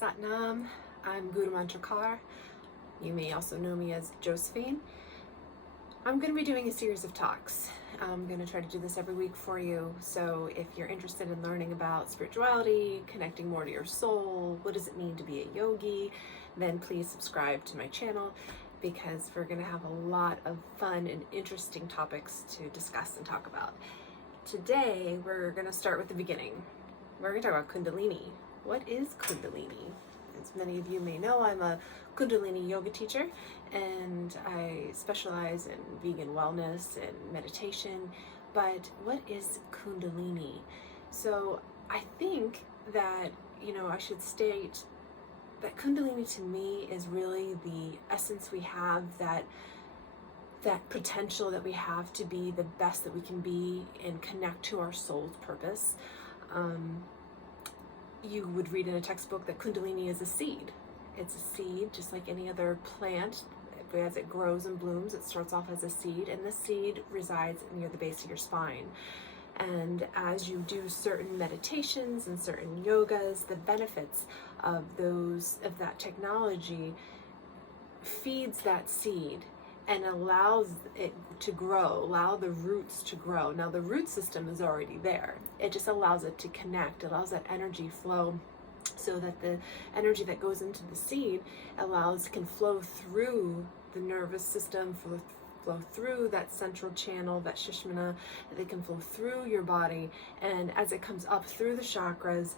Satnam. I'm Guru Mantrikar. You may also know me as Josephine. I'm going to be doing a series of talks. I'm going to try to do this every week for you. So if you're interested in learning about spirituality, connecting more to your soul, what does it mean to be a yogi, then please subscribe to my channel, because we're going to have a lot of fun and interesting topics to discuss and talk about. Today, we're going to start with the beginning. We're going to talk about Kundalini. What is Kundalini? As many of you may know, I'm a Kundalini yoga teacher, and I specialize in vegan wellness and meditation. But what is Kundalini? So I think that, I should state that Kundalini to me is really the essence we have, that potential that we have to be the best that we can be and connect to our soul's purpose. You would read in a textbook that Kundalini is a seed. It's a seed, just like any other plant. As it grows and blooms, it starts off as a seed, and the seed resides near the base of your spine. And as you do certain meditations and certain yogas, the benefits of that technology feeds that seed and allows it to grow, allow the roots to grow. Now the root system is already there. It just allows it to connect, it allows that energy flow, so that the energy that goes into the seed can flow through the nervous system, flow through that central channel, that Sushumna, that it can flow through your body, and as it comes up through the chakras,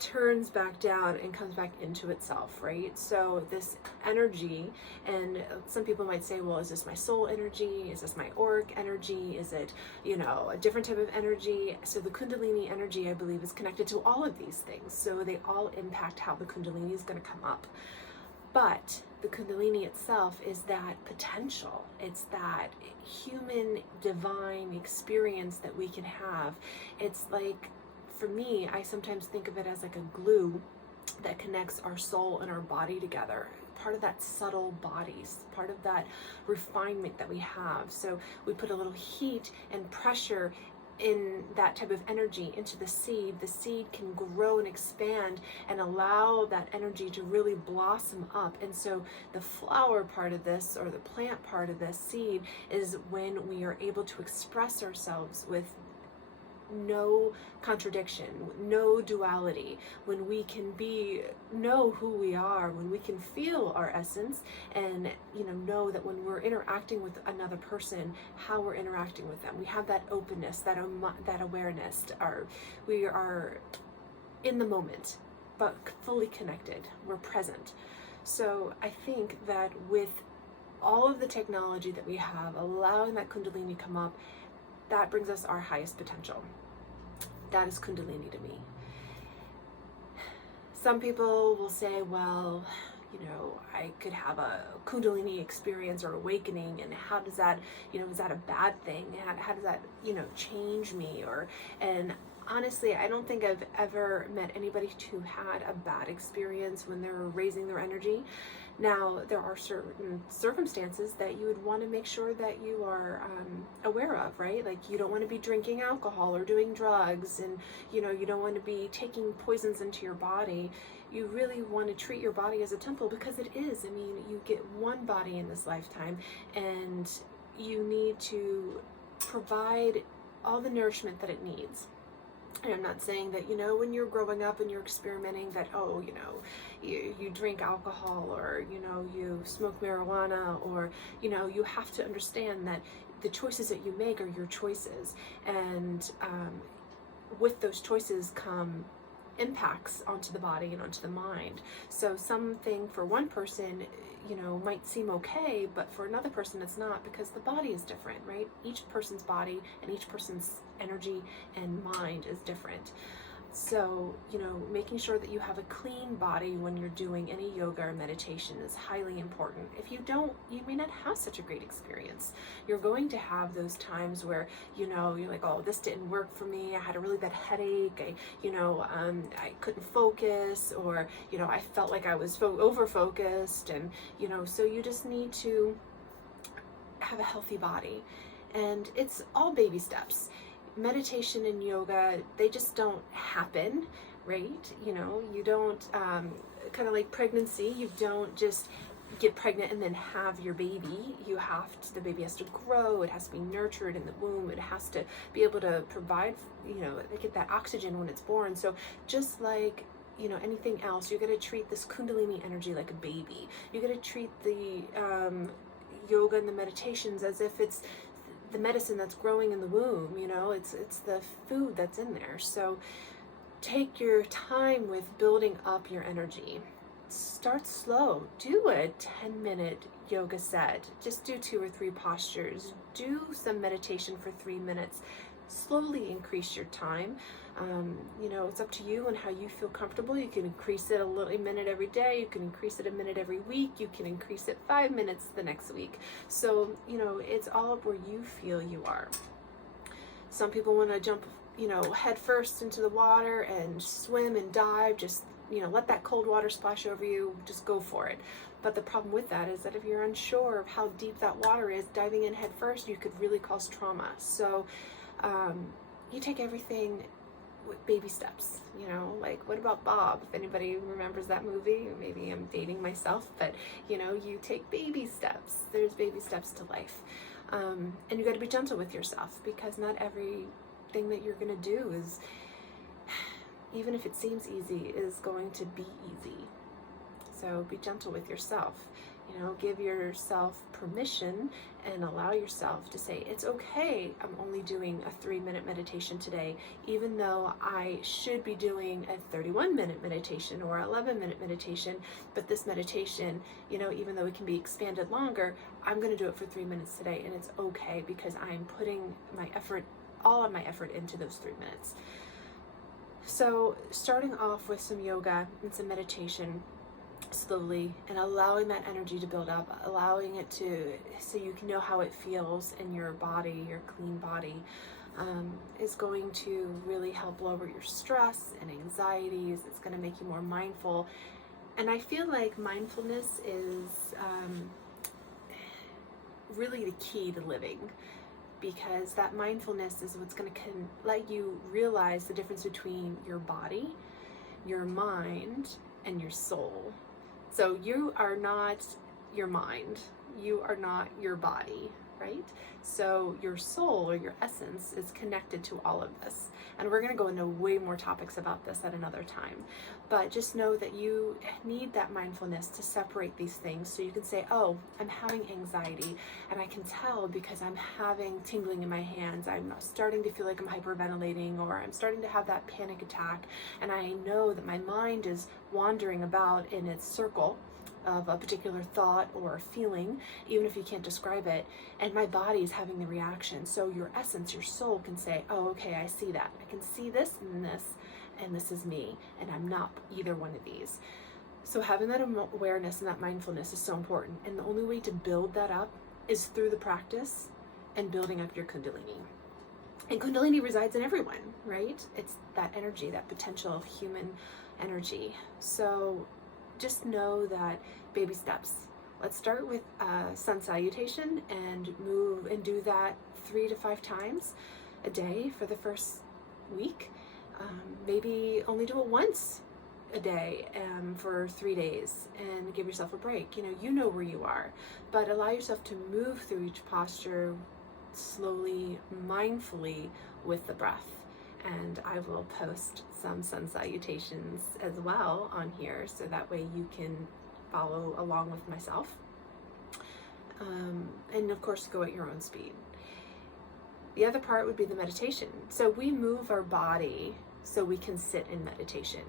turns back down and comes back into itself, right? So this energy, and some people might say, well, is this my soul energy? Is this my auric energy? Is it, a different type of energy? So the Kundalini energy, I believe, is connected to all of these things. So they all impact how the Kundalini is going to come up. But the Kundalini itself is that potential. It's that human divine experience that we can have. It's like, for me, I sometimes think of it as like a glue that connects our soul and our body together. Part of that subtle bodies, part of that refinement that we have. So we put a little heat and pressure in that type of energy into the seed can grow and expand and allow that energy to really blossom up. And so the flower part of this, or the plant part of this seed, is when we are able to express ourselves with no contradiction, no duality, when we can know who we are, when we can feel our essence, and know that when we're interacting with another person, how we're interacting with them. We have that openness, that awareness. We are in the moment, but fully connected. We're present. So I think that with all of the technology that we have, allowing that Kundalini come up, that brings us our highest potential. That is Kundalini to me. Some people will say, well, I could have a Kundalini experience or awakening, and how does that, is that a bad thing? How does that, change me? And honestly, I don't think I've ever met anybody who had a bad experience when they're raising their energy. Now, there are certain circumstances that you would want to make sure that you are aware of, right? Like, you don't want to be drinking alcohol or doing drugs, and you don't want to be taking poisons into your body. You really want to treat your body as a temple, because it is. I mean, you get one body in this lifetime, and you need to provide all the nourishment that it needs. And I'm not saying that, when you're growing up and you're experimenting, that, you drink alcohol, or, you smoke marijuana, or, you have to understand that the choices that you make are your choices. And with those choices come impacts onto the body and onto the mind. So something for one person, might seem okay, but for another person it's not, because the body is different, right? Each person's body and each person's energy and mind is different. So, making sure that you have a clean body when you're doing any yoga or meditation is highly important. If you don't, you may not have such a great experience. You're going to have those times where, you're like, oh, this didn't work for me. I had a really bad headache. I couldn't focus, or, I felt like I was over-focused. And, so you just need to have a healthy body. And it's all baby steps. Meditation and yoga, they just don't happen. right? You don't, kind of like pregnancy, you don't just get pregnant and then have your baby. The baby has to grow, it has to be nurtured in the womb, it has to be able to provide, get that oxygen when it's born. So just like, anything else, you got to treat this Kundalini energy like a baby. You got to treat the yoga and the meditations as if it's the medicine that's growing in the womb. It's the food that's in there. So take your time with building up your energy. Start slow. Do a 10-minute yoga set. Just do 2 or 3 postures. Do some meditation for 3 minutes. Slowly increase your time. It's up to you and how you feel comfortable. You can increase it a minute every day. You can increase it a minute every week. You can increase it 5 minutes the next week. So, it's all up where you feel you are. Some people want to jump, head first into the water and swim and dive. Just, let that cold water splash over you. Just go for it. But the problem with that is that if you're unsure of how deep that water is, diving in head first, you could really cause trauma. So, you take everything with baby steps, like what about Bob? If anybody remembers that movie, maybe I'm dating myself, but you take baby steps. There's baby steps to life. And you got to be gentle with yourself, because not everything that you're going to do is, even if it seems easy, is going to be easy. So be gentle with yourself. Give yourself permission and allow yourself to say, it's okay, I'm only doing a 3-minute meditation today, even though I should be doing a 31-minute meditation or 11-minute meditation. But this meditation, even though it can be expanded longer, I'm going to do it for 3 minutes today. And it's okay, because I'm putting all of my effort into those 3 minutes. So starting off with some yoga and some meditation, slowly, and allowing that energy to build up, allowing it so you can know how it feels in your body, your clean body, is going to really help lower your stress and anxieties. It's going to make you more mindful. And I feel like mindfulness is really the key to living, because that mindfulness is what's going to let you realize the difference between your body, your mind, and your soul. So you are not your mind, you are not your body, right? So your soul, or your essence, is connected to all of this. And we're going to go into way more topics about this at another time. But just know that you need that mindfulness to separate these things, so you can say, oh, I'm having anxiety, and I can tell because I'm having tingling in my hands. I'm starting to feel like I'm hyperventilating, or I'm starting to have that panic attack, and I know that my mind is wandering about in its circle of a particular thought or feeling, even if you can't describe it, and my body is having the reaction. So your essence, your soul, can say, oh, okay, I see that. I can see this, and this is me, and I'm not either one of these. So having that awareness and that mindfulness is so important. And the only way to build that up is through the practice and building up your Kundalini. And Kundalini resides in everyone, right? It's that energy, that potential of human energy. So just know that baby steps. Let's start with sun salutation and move and do that 3 to 5 times a day for the first week. Maybe only do it once a day for 3 days, and give yourself a break. You know where you are, but allow yourself to move through each posture slowly, mindfully, with the breath. And I will post some sun salutations as well on here, so that way you can follow along with myself. And of course, go at your own speed. The other part would be the meditation. So we move our body so we can sit in meditation.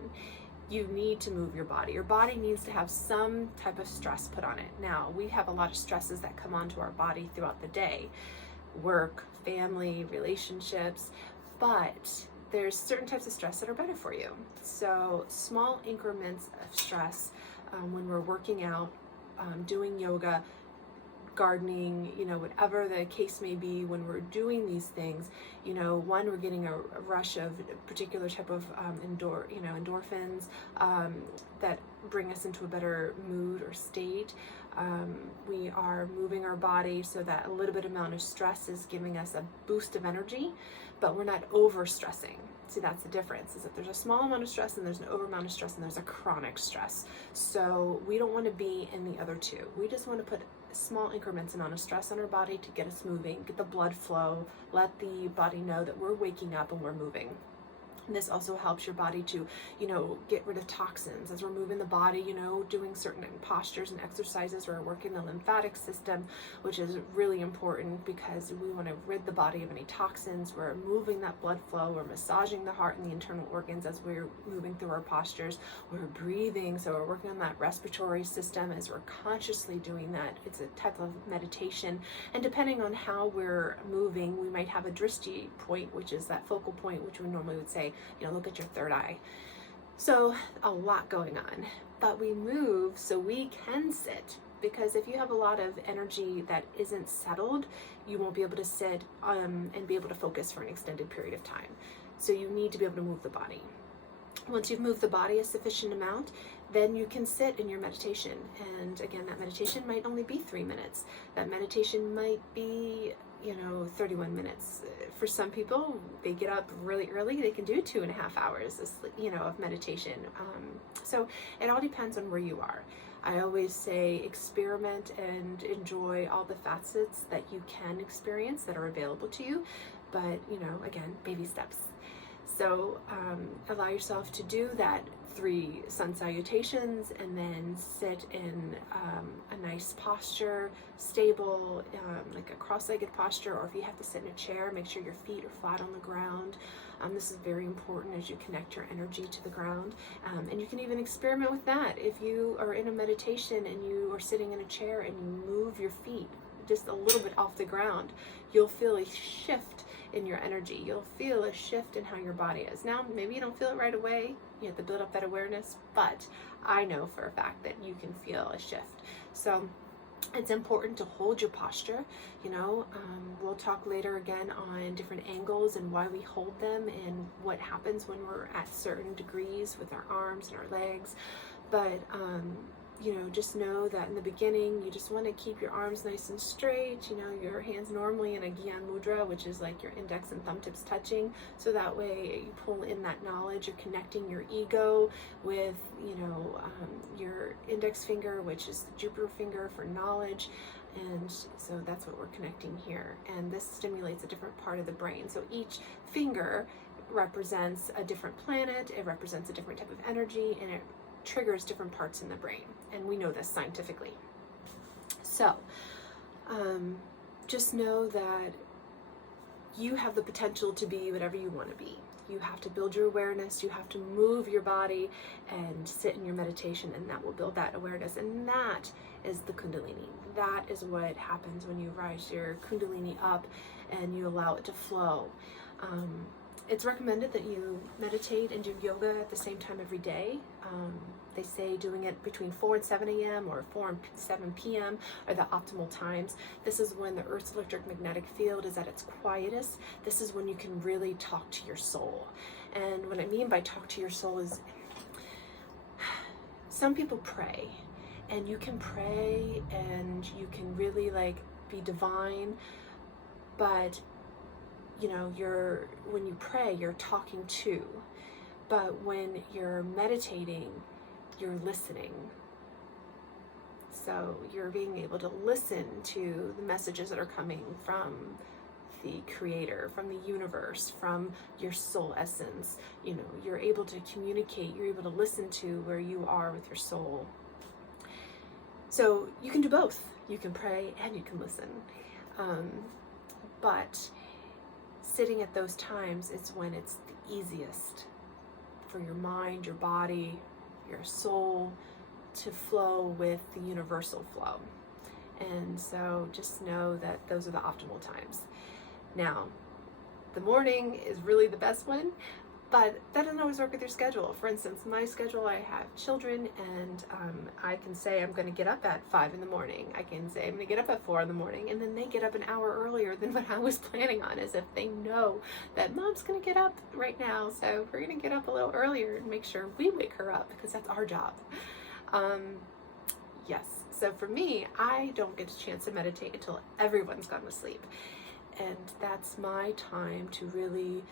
You need to move your body. Your body needs to have some type of stress put on it. Now, we have a lot of stresses that come onto our body throughout the day. Work, family, relationships, but there's certain types of stress that are better for you. So small increments of stress when we're working out, doing yoga, gardening, whatever the case may be, when we're doing these things, one, we're getting a rush of a particular type of endorphins that bring us into a better mood or state. We are moving our body so that a little bit amount of stress is giving us a boost of energy, but we're not over stressing. See, that's the difference, is that there's a small amount of stress and there's an over amount of stress and there's a chronic stress. So we don't want to be in the other two. We just want to put small increments amount of stress on our body to get us moving, get the blood flow, let the body know that we're waking up and we're moving. And this also helps your body to, get rid of toxins as we're moving the body, doing certain postures and exercises. We're working the lymphatic system, which is really important because we want to rid the body of any toxins. We're moving that blood flow. We're massaging the heart and the internal organs as we're moving through our postures. We're breathing. So we're working on that respiratory system as we're consciously doing that. It's a type of meditation. And depending on how we're moving, we might have a drishti point, which is that focal point, which we normally would say, look at your third eye. So a lot going on, but we move so we can sit, because if you have a lot of energy that isn't settled, you won't be able to sit and be able to focus for an extended period of time. So you need to be able to move the body. Once you've moved the body a sufficient amount, then you can sit in your meditation. And again, that meditation might only be 3 minutes. That meditation might be 31 minutes. For some people, they get up really early, they can do 2.5 hours of meditation. So it all depends on where you are. I always say experiment and enjoy all the facets that you can experience that are available to you. But, again, baby steps. So allow yourself to do that 3 sun salutations and then sit in a nice posture, stable, like a cross-legged posture, or if you have to sit in a chair, make sure your feet are flat on the ground. This is very important as you connect your energy to the ground. And you can even experiment with that. If you are in a meditation and you are sitting in a chair and you move your feet just a little bit off the ground, you'll feel a shift in your energy. You'll feel a shift in how your body is. Now, maybe you don't feel it right away. You have to build up that awareness, but I know for a fact that you can feel a shift. So it's important to hold your posture. We'll talk later again on different angles and why we hold them and what happens when we're at certain degrees with our arms and our legs. But just know that in the beginning, you just want to keep your arms nice and straight, your hands normally in a Gyan Mudra, which is like your index and thumb tips touching. So that way you pull in that knowledge. You're connecting your ego with, your index finger, which is the Jupiter finger for knowledge. And so that's what we're connecting here. And this stimulates a different part of the brain. So each finger represents a different planet. It represents a different type of energy, and it triggers different parts in the brain, and we know this scientifically. So just know that you have the potential to be whatever you want to be. You have to build your awareness, you have to move your body and sit in your meditation, and that will build that awareness. And that is the Kundalini. That is what happens when you rise your Kundalini up and you allow it to flow. It's recommended that you meditate and do yoga at the same time every day. They say doing it between 4 and 7 a.m. or 4 and 7 p.m. are the optimal times. This is when the Earth's electromagnetic field is at its quietest. This is when you can really talk to your soul. And what I mean by talk to your soul is, some people pray, and you can pray and you can really be divine, but when you pray, you're talking to, but when you're meditating, you're listening. So you're being able to listen to the messages that are coming from the creator, from the universe, from your soul essence. You're able to communicate, you're able to listen to where you are with your soul. So you can do both. You can pray and you can listen. But sitting at those times is when it's the easiest for your mind, your body, your soul to flow with the universal flow. And so just know that those are the optimal times. Now, the morning is really the best one, but that doesn't always work with your schedule. For instance, my schedule, I have children, and I can say I'm going to get up at 5 in the morning. I can say I'm going to get up at 4 in the morning, and then they get up an hour earlier than what I was planning on, as if they know that mom's going to get up right now. So we're going to get up a little earlier and make sure we wake her up, because that's our job. Yes. So for me, I don't get a chance to meditate until everyone's gone to sleep. And that's my time to really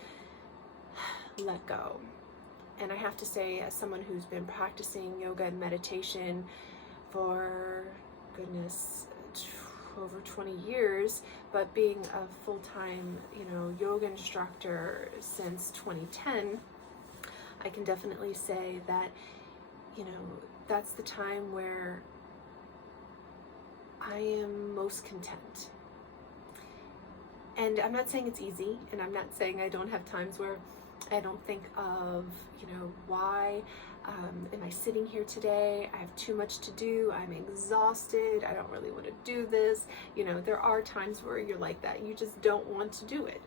let go. And I have to say, as someone who's been practicing yoga and meditation for, goodness, over 20 years, but being a full-time, yoga instructor since 2010, I can definitely say that, that's the time where I am most content. And I'm not saying it's easy, and I'm not saying I don't have times where I don't think of, why am I sitting here today? I have too much to do. I'm exhausted. I don't really want to do this. There are times where you're like that. You just don't want to do it.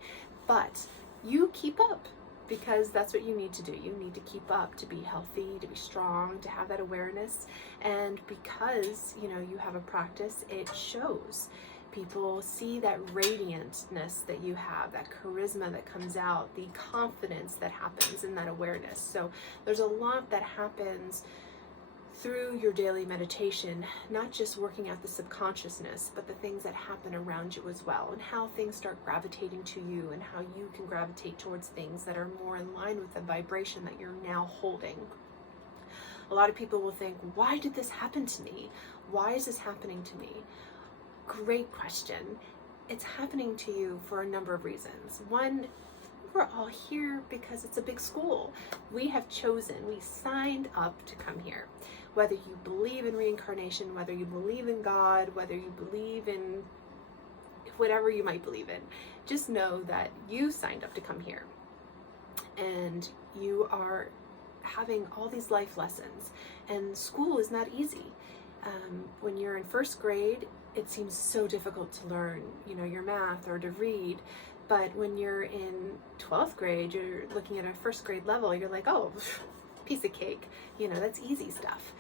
But you keep up, because that's what you need to do. You need to keep up to be healthy, to be strong, to have that awareness. And because, you have a practice, it shows. People see that radiantness that you have, that charisma that comes out, the confidence that happens in that awareness. So there's a lot that happens through your daily meditation, not just working out the subconsciousness, but the things that happen around you as well, and how things start gravitating to you, and how you can gravitate towards things that are more in line with the vibration that you're now holding. A lot of people will think, why did this happen to me? Why is this happening to me? Great question. It's happening to you for a number of reasons. One, we're all here because it's a big school. We have chosen, we signed up to come here. Whether you believe in reincarnation, whether you believe in God, whether you believe in whatever you might believe in, just know that you signed up to come here. And you are having all these life lessons. And school is not easy. When you're in first grade, it seems so difficult to learn, your math or to read. But when you're in 12th grade, you're looking at a first grade level, you're like, oh, piece of cake, that's easy stuff.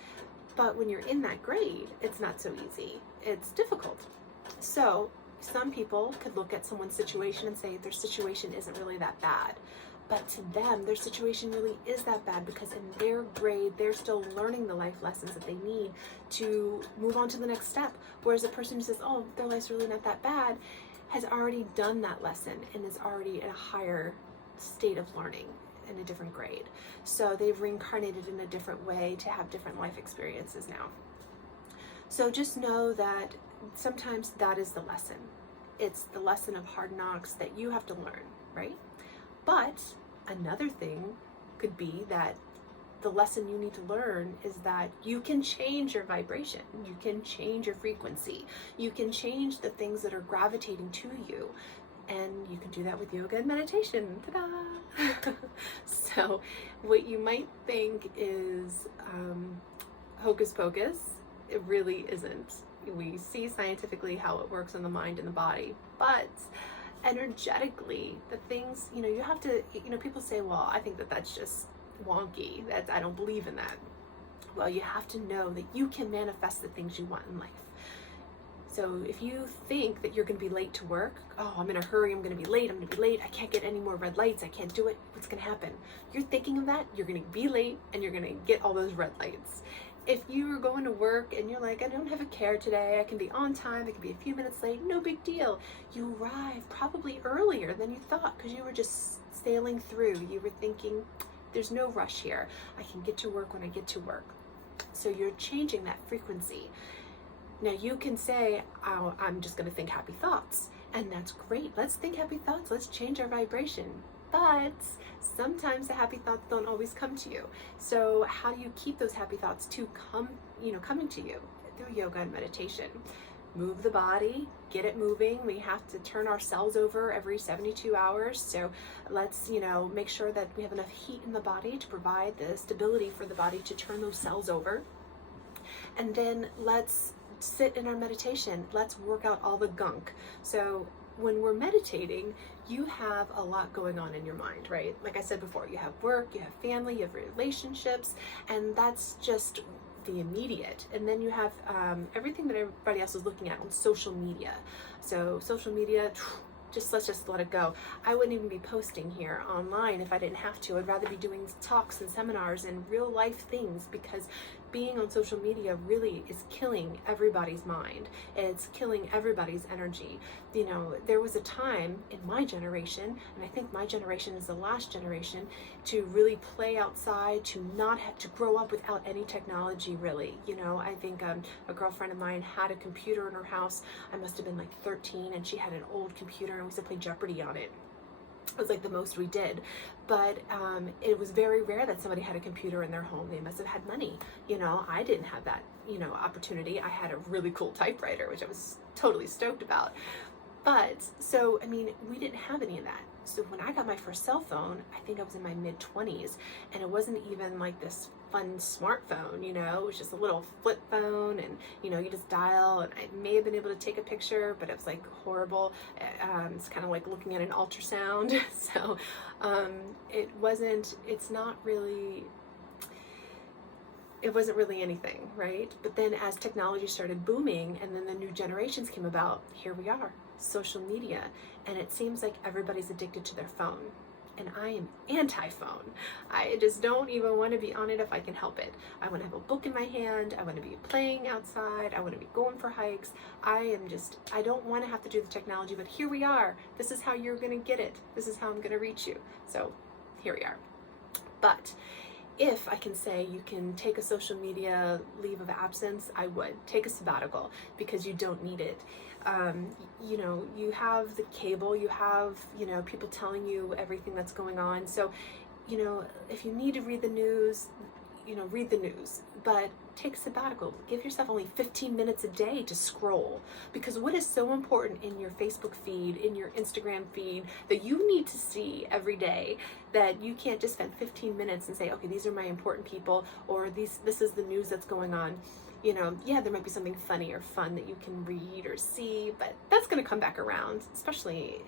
But when you're in that grade, it's not so easy. It's difficult. So some people could look at someone's situation and say their situation isn't really that bad. But to them, their situation really is that bad, because in their grade, they're still learning the life lessons that they need to move on to the next step. Whereas a person who says, oh, their life's really not that bad, has already done that lesson and is already in a higher state of learning in a different grade. So they've reincarnated in a different way to have different life experiences now. So just know that sometimes that is the lesson. It's the lesson of hard knocks that you have to learn, right? But another thing could be that the lesson you need to learn is that you can change your vibration. You can change your frequency. You can change the things that are gravitating to you. And you can do that with yoga and meditation. Ta-da! So what you might think is hocus pocus, it really isn't. We see scientifically how it works on the mind and the body, but energetically, the things, you have to, people say, well, I think that that's just wonky. I don't believe in that. Well, you have to know that you can manifest the things you want in life. So if you think that you're going to be late to work, oh, I'm in a hurry, I'm going to be late, I can't get any more red lights, I can't do it, what's going to happen? You're thinking of that, you're going to be late, and you're going to get all those red lights. If you are going to work and you're like, I don't have a care today, I can be on time, I can be a few minutes late, no big deal. You arrive probably earlier than you thought because you were just sailing through. You were thinking, there's no rush here. I can get to work when I get to work. So you're changing that frequency. Now you can say, oh, I'm just going to think happy thoughts. And that's great. Let's think happy thoughts. Let's change our vibration. But sometimes the happy thoughts don't always come to you. So how do you keep those happy thoughts to coming to you? Through yoga and meditation. Move the body, get it moving. We have to turn our cells over every 72 hours. So let's, make sure that we have enough heat in the body to provide the stability for the body to turn those cells over. And then let's sit in our meditation. Let's work out all the gunk. So when we're meditating, you have a lot going on in your mind, right? Like I said before, you have work, you have family, you have relationships, and that's just the immediate. And then you have everything that everybody else is looking at on social media. So social media, let's just let it go. I wouldn't even be posting here online if I didn't have to. I'd rather be doing talks and seminars and real life things, because being on social media really is killing everybody's mind. It's killing everybody's energy. You know, there was a time in my generation, and I think my generation is the last generation, to really play outside, to not have to grow up without any technology, really. You know, I think a girlfriend of mine had a computer in her house. I must have been like 13, and she had an old computer, and we used to play Jeopardy on it. It was like the most we did. But it was very rare that somebody had a computer in their home. They must have had money. You know, I didn't have that, you know, opportunity. I had a really cool typewriter, which I was totally stoked about. But so, I mean, we didn't have any of that. So when I got my first cell phone, I think I was in my mid-20s, and it wasn't even like this fun smartphone, you know, it was just a little flip phone, and, you know, you just dial, and I may have been able to take a picture, but it was like horrible. It's kind of like looking at an ultrasound. So it wasn't really anything, right? But then as technology started booming and then the new generations came about, here we are, social media, and it seems like everybody's addicted to their phone. And I am anti-phone. I just don't even want to be on it if I can help it. I want to have a book in my hand. I want to be playing outside. I want to be going for hikes. I don't want to have to do the technology, but here we are. This is how you're going to get it. This is how I'm going to reach you. So here we are. But if I can say you can take a social media leave of absence, I would. Take a sabbatical, because you don't need it. You know, you have the cable, you have, you know, people telling you everything that's going on. So, you know, if you need to read the news, you know, read the news, but take a sabbatical. Give yourself only 15 minutes a day to scroll, because what is so important in your Facebook feed, in your Instagram feed, that you need to see every day, that you can't just spend 15 minutes and say, okay, these are my important people, or this is the news that's going on. You know, yeah, there might be something funny or fun that you can read or see, but that's going to come back around, especially,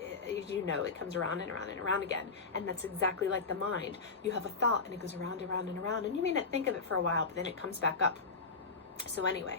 you know, it comes around and around and around again. And that's exactly like the mind. You have a thought and it goes around and around and around, and you may not think of it for a while, but then it comes back up. So anyway,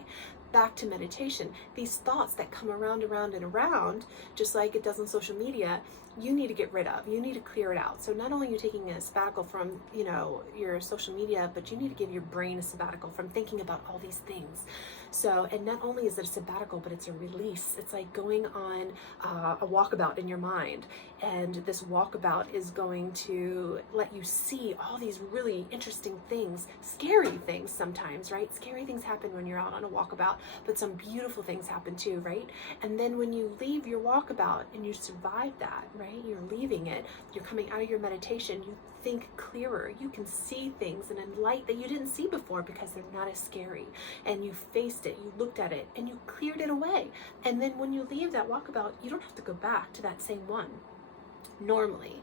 back to meditation. These thoughts that come around and around, just like it does on social media, you need to get rid of. You need to clear it out. So not only are you taking a sabbatical from, you know, your social media, but you need to give your brain a sabbatical from thinking about all these things. So, and not only is it a sabbatical, but it's a release. It's like going on a walkabout in your mind. And this walkabout is going to let you see all these really interesting things, scary things sometimes, right? Scary things happen when you're out on a walkabout, but some beautiful things happen too, right? And then when you leave your walkabout and you survive that, right? You're leaving it, you're coming out of your meditation, you think clearer, you can see things in a light that you didn't see before because they're not as scary, and you faced it, you looked at it, and you cleared it away. And then when you leave that walkabout, you don't have to go back to that same one. Normally,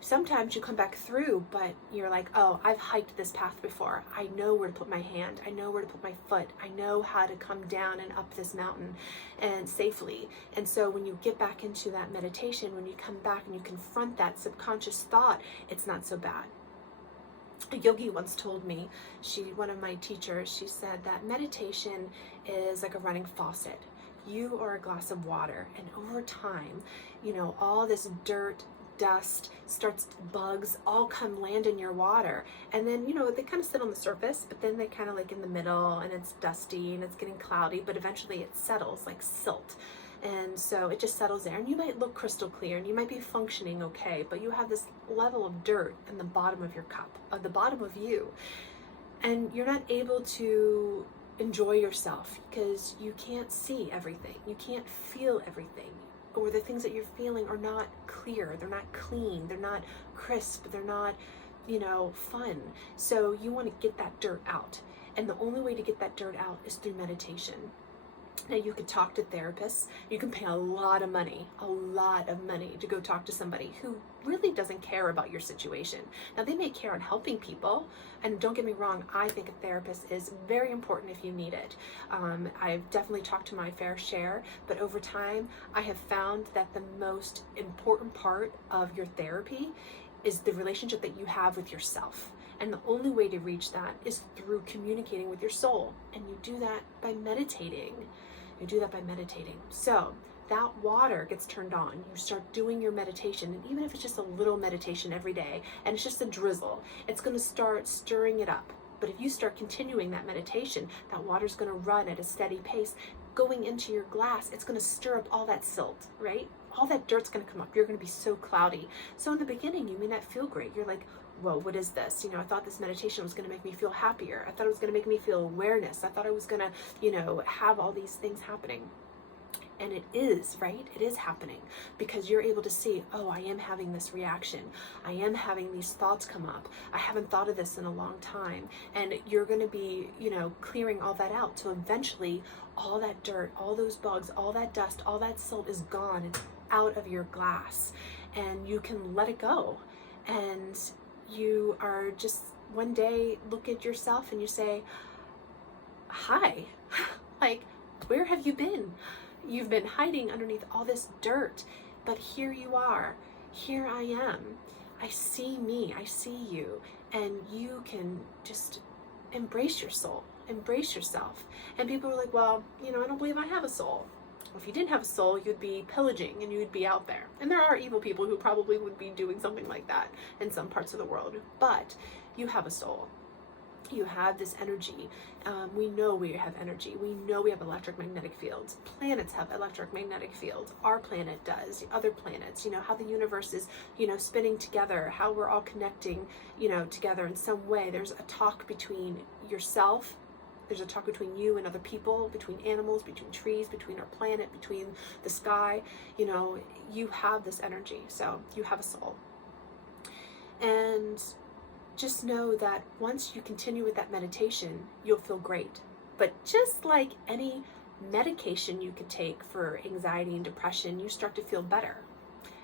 sometimes you come back through, but you're like, oh, I've hiked this path before. I know where to put my hand. I know where to put my foot. I know how to come down and up this mountain and safely. And so when you get back into that meditation, when you come back and you confront that subconscious thought, it's not so bad. A yogi once told me, one of my teachers, she said that meditation is like a running faucet. You are a glass of water, and over time, you know, all this dirt, dust, bugs all come land in your water, and then, you know, they kind of sit on the surface, but then they kind of like in the middle, and it's dusty and it's getting cloudy, but eventually it settles like silt. And so it just settles there, and you might look crystal clear and you might be functioning okay, but you have this level of dirt in the bottom of your cup, of the bottom of you, and you're not able to enjoy yourself because you can't see everything, you can't feel everything, or the things that you're feeling are not clear, they're not clean, they're not crisp, they're not, you know, fun. So you want to get that dirt out, and the only way to get that dirt out is through meditation. Now, you could talk to therapists. You can pay a lot of money to go talk to somebody who really doesn't care about your situation. Now, they may care on helping people, and don't get me wrong, I think a therapist is very important if you need it. I've definitely talked to my fair share, but over time, I have found that the most important part of your therapy is the relationship that you have with yourself. And the only way to reach that is through communicating with your soul. And you do that by meditating. So that water gets turned on. You start doing your meditation. And even if it's just a little meditation every day, and it's just a drizzle, it's going to start stirring it up. But if you start continuing that meditation, that water's going to run at a steady pace. Going into your glass, it's going to stir up all that silt, right? All that dirt's going to come up. You're going to be so cloudy. So in the beginning, you may not feel great. You're like, whoa, what is this? I thought this meditation was going to make me feel happier. I thought it was going to make me feel awareness. I thought I was going to, have all these things happening. And it is, right? It is happening because you're able to see, oh, I am having this reaction. I am having these thoughts come up. I haven't thought of this in a long time. And you're going to be, clearing all that out. So eventually all that dirt, all those bugs, all that dust, all that silt is gone. It's out of your glass and you can let it go. And you are just one day look at yourself and you say, hi, like, where have you been? You've been hiding underneath all this dirt, but here you are. Here I am. I see me. I see you. And you can just embrace your soul, embrace yourself. And people are like, well, I don't believe I have a soul. Well, if you didn't have a soul, you'd be pillaging and you'd be out there. And there are evil people who probably would be doing something like that in some parts of the world. But you have a soul. You have this energy. We know we have energy. We know we have electromagnetic fields. Planets have electromagnetic fields. Our planet does. Other planets. How the universe is, spinning together. How we're all connecting, together in some way. There's a talk between yourself. There's a talk between you and other people, between animals, between trees, between our planet, between the sky. You have this energy. So you have a soul. And just know that once you continue with that meditation, you'll feel great. But just like any medication you could take for anxiety and depression, you start to feel better.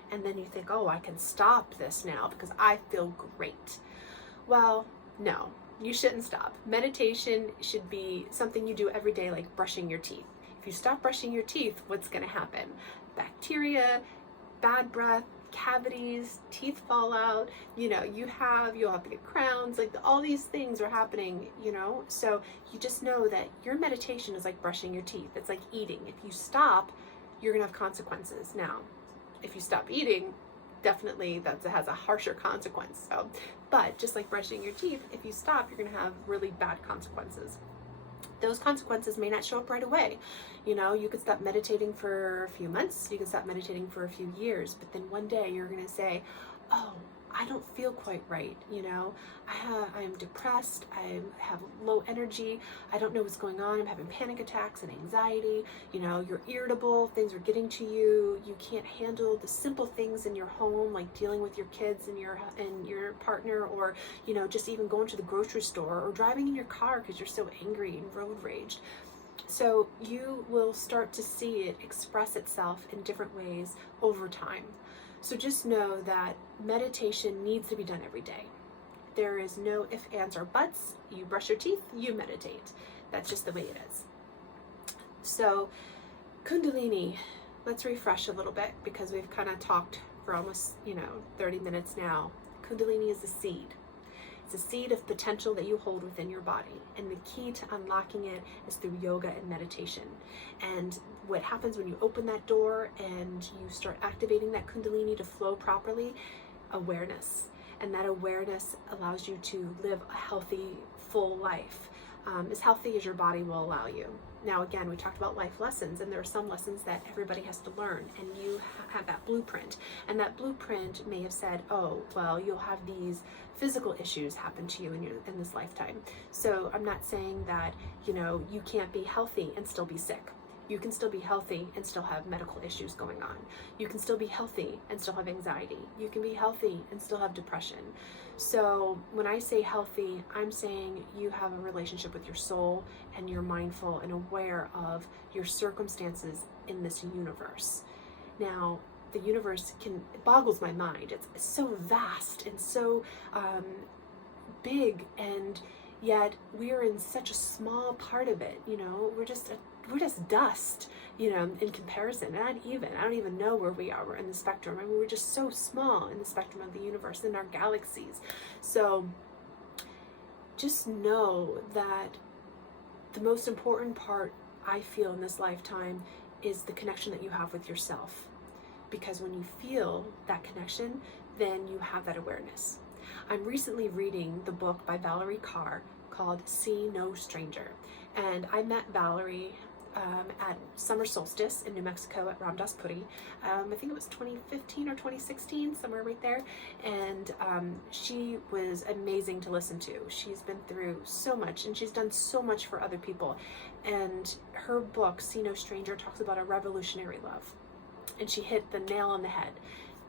And then you think, oh, I can stop this now because I feel great. Well, no, you shouldn't stop. Meditation should be something you do every day, like brushing your teeth. If you stop brushing your teeth, what's going to happen? Bacteria, bad breath, cavities, teeth fall out, you'll have to get crowns, like all these things are happening, so you just know that your meditation is like brushing your teeth. It's like eating. If you stop, you're gonna have consequences. Now, if you stop eating, definitely that has a harsher consequence. So, but just like brushing your teeth, if you stop, you're gonna have really bad consequences. Those consequences may not show up right away. You could stop meditating for a few months, you could stop meditating for a few years, but then one day you're going to say, oh, I don't feel quite right. I'm depressed. I have low energy. I don't know what's going on. I'm having panic attacks and anxiety. You're irritable. Things are getting to you. You can't handle the simple things in your home, like dealing with your kids and your partner, or, just even going to the grocery store or driving in your car because you're so angry and road raged. So you will start to see it express itself in different ways over time. So just know that meditation needs to be done every day. There is no ifs, ands, or buts. You brush your teeth, you meditate. That's just the way it is. So Kundalini, let's refresh a little bit because we've kind of talked for almost, 30 minutes now. Kundalini is a seed. It's a seed of potential that you hold within your body. And the key to unlocking it is through yoga and meditation. And what happens when you open that door and you start activating that Kundalini to flow properly? Awareness. And that awareness allows you to live a healthy, full life, as healthy as your body will allow you. Now, again, we talked about life lessons, and there are some lessons that everybody has to learn, and you have that blueprint. And that blueprint may have said, oh, well, you'll have these physical issues happen to you in this lifetime. So I'm not saying that, you can't be healthy and still be sick. You can still be healthy and still have medical issues going on. You can still be healthy and still have anxiety. You can be healthy and still have depression. So when I say healthy, I'm saying you have a relationship with your soul and you're mindful and aware of your circumstances in this universe. Now, the universe it boggles my mind. It's so vast and so big, and yet we're in such a small part of it. We're just dust, in comparison. I don't even know where we are. We're in the spectrum. We're just so small in the spectrum of the universe, in our galaxies. So just know that the most important part I feel in this lifetime is the connection that you have with yourself. Because when you feel that connection, then you have that awareness. I'm recently reading the book by Valerie Carr called See No Stranger. And I met Valerie at summer solstice in New Mexico at Ramdas Puri. I think it was 2015 or 2016, somewhere right there. And she was amazing to listen to. She's been through so much, and she's done so much for other people. And her book, See No Stranger, talks about a revolutionary love. And she hit the nail on the head.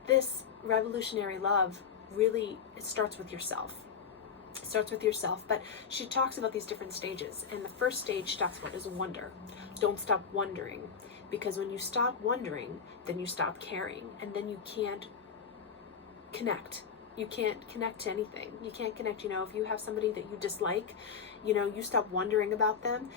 This revolutionary love really, it starts with yourself. It starts with yourself, but she talks about these different stages. And the first stage she talks about is wonder. Don't stop wondering, because when you stop wondering, then you stop caring, and then you can't connect. You can't connect to anything. You can't connect, if you have somebody that you dislike, you stop wondering about them,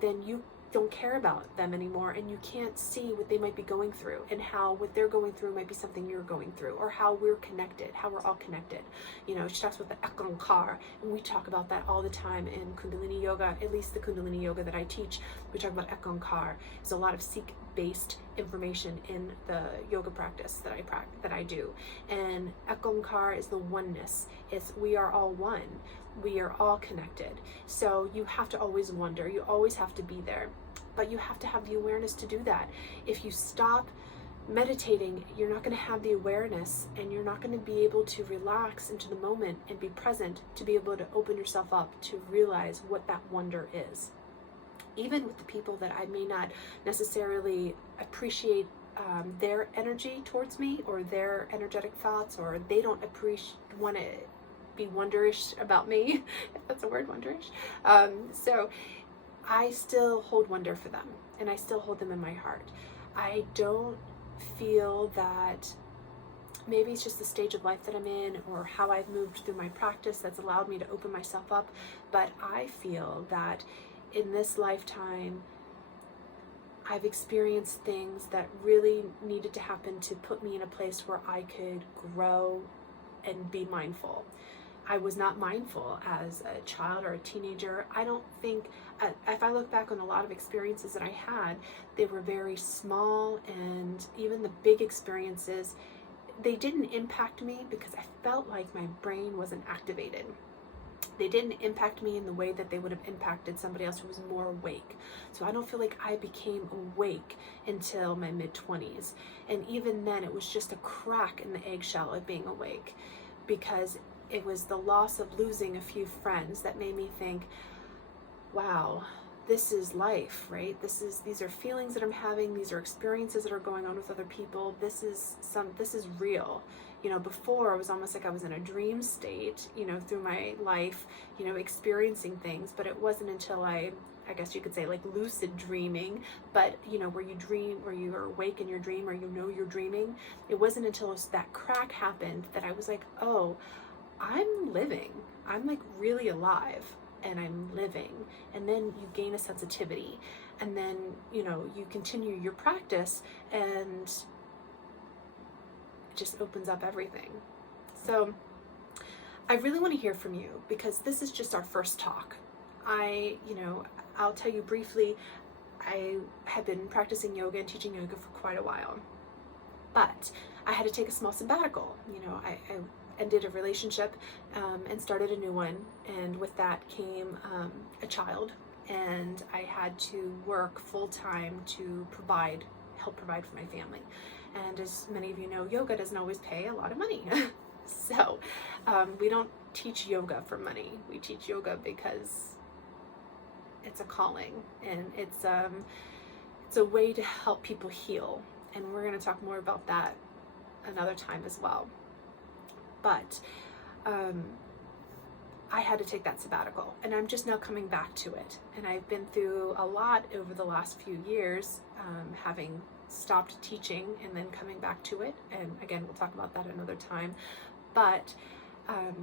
then you don't care about them anymore, and you can't see what they might be going through, and how what they're going through might be something you're going through, or how we're connected, how we're all connected. She talks about the Ekankar, and we talk about that all the time in Kundalini yoga, at least the Kundalini yoga that I teach. We talk about Ekankar. There's a lot of Sikh-based information in the yoga practice that I do, and Ekankar is the oneness. It's we are all one. We are all connected. So you have to always wonder. You always have to be there. But you have to have the awareness to do that. If you stop meditating, you're not going to have the awareness, and you're not going to be able to relax into the moment and be present to be able to open yourself up to realize what that wonder is. Even with the people that I may not necessarily appreciate their energy towards me, or their energetic thoughts, or they don't want to be wonderish about me, if that's a word, wonderish. So I still hold wonder for them, and I still hold them in my heart. I don't feel that maybe it's just the stage of life that I'm in, or how I've moved through my practice that's allowed me to open myself up, but I feel that in this lifetime I've experienced things that really needed to happen to put me in a place where I could grow and be mindful. I was not mindful as a child or a teenager. I don't think, if I look back on a lot of experiences that I had, they were very small, and even the big experiences, they didn't impact me because I felt like my brain wasn't activated. They didn't impact me in the way that they would have impacted somebody else who was more awake. So I don't feel like I became awake until my mid-20s. And even then, it was just a crack in the eggshell of being awake, because it was the loss of losing a few friends that made me think, wow, this is life, right? These are feelings that I'm having. These are experiences that are going on with other people. This is real. Before, it was almost like I was in a dream state, through my life, experiencing things. But it wasn't until I guess you could say, like lucid dreaming, but where you dream, where you are awake in your dream, or you're dreaming. It wasn't until that crack happened that I was like, oh, I'm living. I'm like really alive, and I'm living. And then you gain a sensitivity, and then you continue your practice, and it just opens up everything. So I really want to hear from you, because this is just our first talk. I'll tell you briefly, I have been practicing yoga and teaching yoga for quite a while, but I had to take a small sabbatical. I ended a relationship and started a new one, and with that came a child, and I had to work full-time to help provide for my family. And as many of you know, yoga doesn't always pay a lot of money. So we don't teach yoga for money. We teach yoga because it's a calling, and it's a way to help people heal. And we're going to talk more about that another time as well. But I had to take that sabbatical, and I'm just now coming back to it. And I've been through a lot over the last few years, having stopped teaching and then coming back to it. And again, we'll talk about that another time. But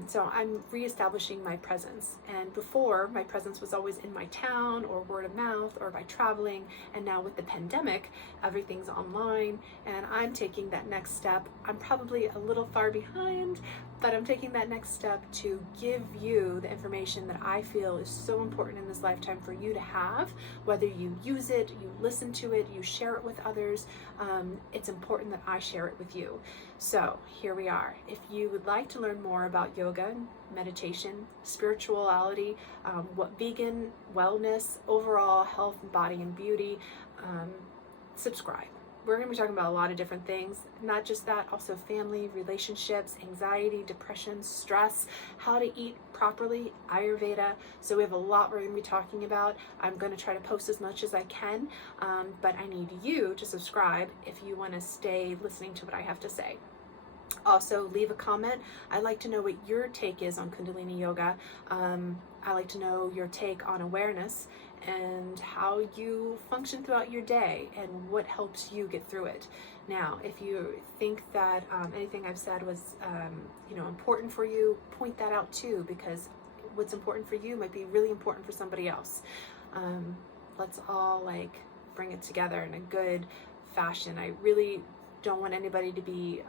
so I'm reestablishing my presence. And before, my presence was always in my town, or word of mouth, or by traveling. And now with the pandemic, everything's online, and I'm taking that next step. I'm probably a little far behind, but I'm taking that next step to give you the information that I feel is so important in this lifetime for you to have. Whether you use it, you listen to it, you share it with others, it's important that I share it with you. So here we are. If you would like to learn more about yoga, meditation, spirituality, what vegan, wellness, overall health, body and beauty, subscribe. We're going to be talking about a lot of different things, not just that, also family, relationships, anxiety, depression, stress, how to eat properly, Ayurveda. So we have a lot we're going to be talking about. I'm going to try to post as much as I can, but I need you to subscribe if you want to stay listening to what I have to say. Also, leave a comment. I'd like to know what your take is on Kundalini Yoga. I like to know your take on awareness and how you function throughout your day and what helps you get through it. Now, if you think that anything I've said was important for you, point that out too, because what's important for you might be really important for somebody else. Let's all bring it together in a good fashion. I really don't want anybody to be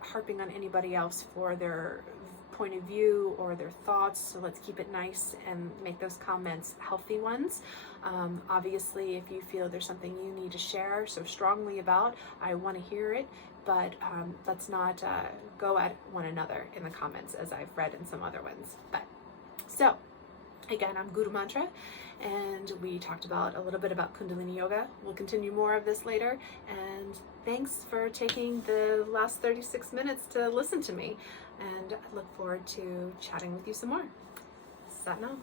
harping on anybody else for their point of view or their thoughts, so let's keep it nice and make those comments healthy ones. Obviously, if you feel there's something you need to share so strongly about, I want to hear it, but let's not go at one another in the comments, as I've read in some other ones. But so again, I'm Guru Mantra, and we talked about a little bit about Kundalini Yoga. We'll continue more of this later, and thanks for taking the last 36 minutes to listen to me, and I look forward to chatting with you some more. Sat Nam.